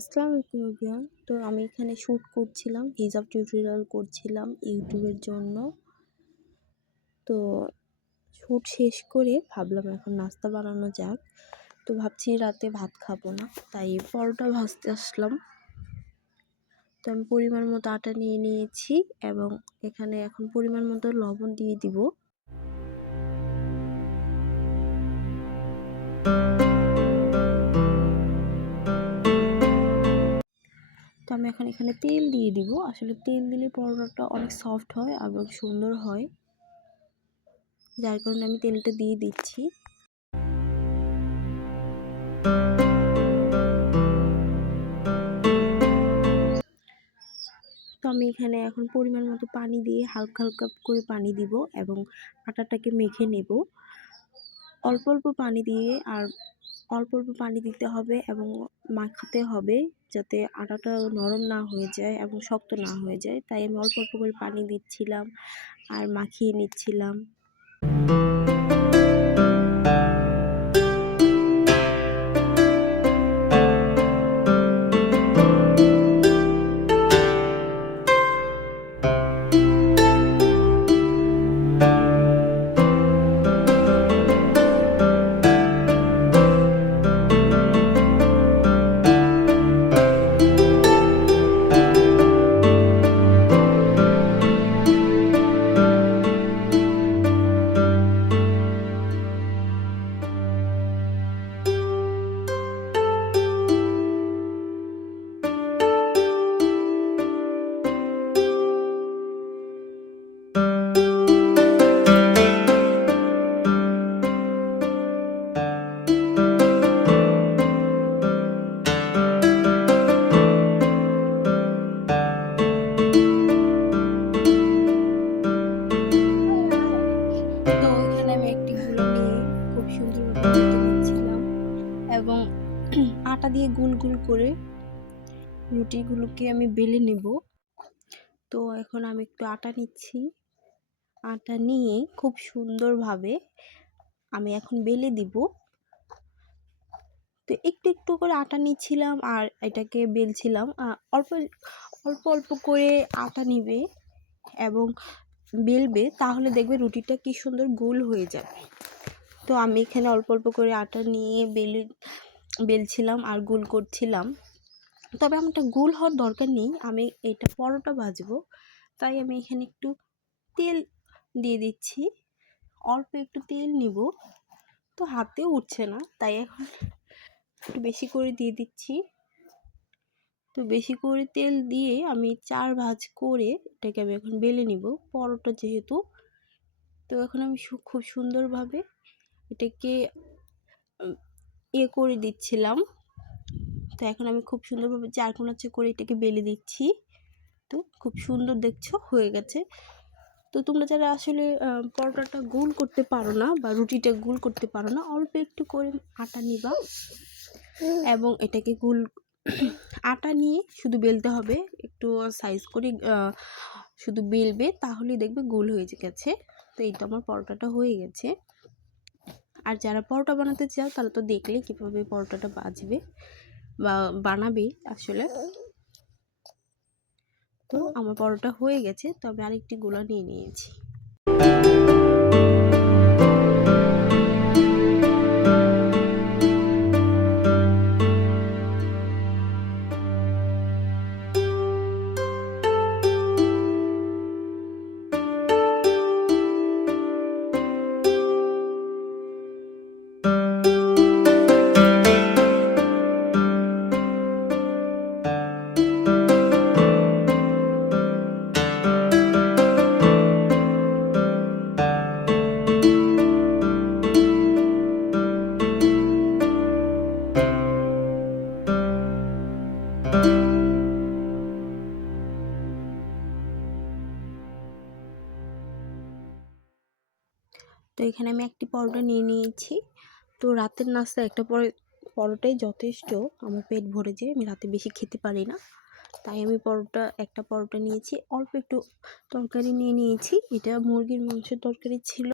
আসসালামু আলাইকুম এভরিওয়ান। তো আমি এখানে শ্যুট করছিলাম, হিজাব টিউটোরিয়াল করছিলাম ইউটিউবের জন্য। তো শ্যুট শেষ করে ভাবলাম এখন নাস্তা বানানো যাক। তো ভাবছি রাতে ভাত খাবো না, তাই পরোটা ভাজতে আসলাম। তো আমি পরিমাণ মতো আটা নিয়ে নিয়েছি এবং এখানে এখন পরিমাণ মতো লবণ দিয়ে দিব। তো আমি এখন এখানে তেল দিয়ে দিব। আসলে তেল দিলে পরোটাটা অনেক সফট হয় এবং সুন্দর হয়, যার কারণে আমি তেলটা দিয়ে দিচ্ছি। তো আমি এখানে এখন পরিমাণ মতো পানি দিয়ে হালকা হালকা করে পানি দিব এবং আটাটাকে মেখে নেব। অল্প অল্প পানি দিয়ে আর অল্প অল্প পানি দিতে হবে এবং মাখাতে হবে, যাতে আটাটা নরম না হয়ে যায় এবং শক্ত না হয়ে যায়। তাই আমি অল্প অল্প করে পানি দিচ্ছিলাম আর মাখিয়ে নিচ্ছিলাম। তো এখানে আমি একটি গুলো নিয়ে খুব সুন্দরভাবে কেটে নিচ্ছিলাম এবং আটা দিয়ে গোল গোল করে রুটিগুলোকে আমি বেলে নেব। তো এখন আমি একটু আটা নিচ্ছি, আটা নিয়ে খুব সুন্দরভাবে আমি এখন বেলে দিব। তো একটু একটু করে আটা নিচ্ছিলাম আর এটাকে বেলছিলাম। অল্প অল্প অল্প করে আটা নিবে এবং বেলবে, তাহলে দেখবে রুটিটা কি সুন্দর গোল হয়ে যাবে। তো আমি এখানে অল্প অল্প করে আটা নিয়ে বেলছিলাম আর গোল করছিলাম। তবে আমারটা গোল হওয়ার দরকার নেই, আমি এটা পরোটা ভাজবো, তাই আমি এখানে একটু তেল দিয়ে দিচ্ছি। অল্প একটু তেল নিব, তো হাতে উঠছে না, তাই এখন একটু বেশি করে দিয়ে দিচ্ছি। তো বেশি করে তেল দিয়ে আমি 4 ভাঁজ করে এটাকে আমি এখন বেলে নিব, পরোটা যেহেতু। তো এখন আমি খুব সুন্দরভাবে এটাকে করে দিচ্ছিলাম। তো এখন আমি খুব সুন্দরভাবে 4 কোণাচে করে এটাকে বেলে দিচ্ছি। তো খুব সুন্দর দেখছো হয়ে গেছে। তো তোমরা যারা আসলে পরোটাটা গোল করতে পারো না বা রুটিটা গোল করতে পারো না, অল্প একটু করে আটা নিবা এবং এটাকে গোল আটা নিয়ে শুধু বেলতে হবে, একটু সাইজ করে শুধু বেলবে, তাহলেই দেখবে গোল হয়ে গেছে। তো এই তো আমার পরোটাটা হয়ে গেছে। আর যারা পরোটা বানাতে চাও তারা তো দেখলে কীভাবে পরোটাটা বাজবে বা বানাবে আসলে। তো আমার পরোটা হয়ে গেছে, তো আমি আরেকটি গোলা নিয়ে নিয়েছি। তো এখানে আমি একটি পরোটা নিয়ে নিয়েছি। তো রাতের নাস্তা একটা পরোটাই যথেষ্ট, আমার পেট ভরে যায়, আমি রাতে বেশি খেতে পারি না, তাই আমি একটা পরোটা নিয়েছি। অল্প একটু তরকারি নিয়ে নিয়েছি, এটা মুরগির মাংসের তরকারি ছিল।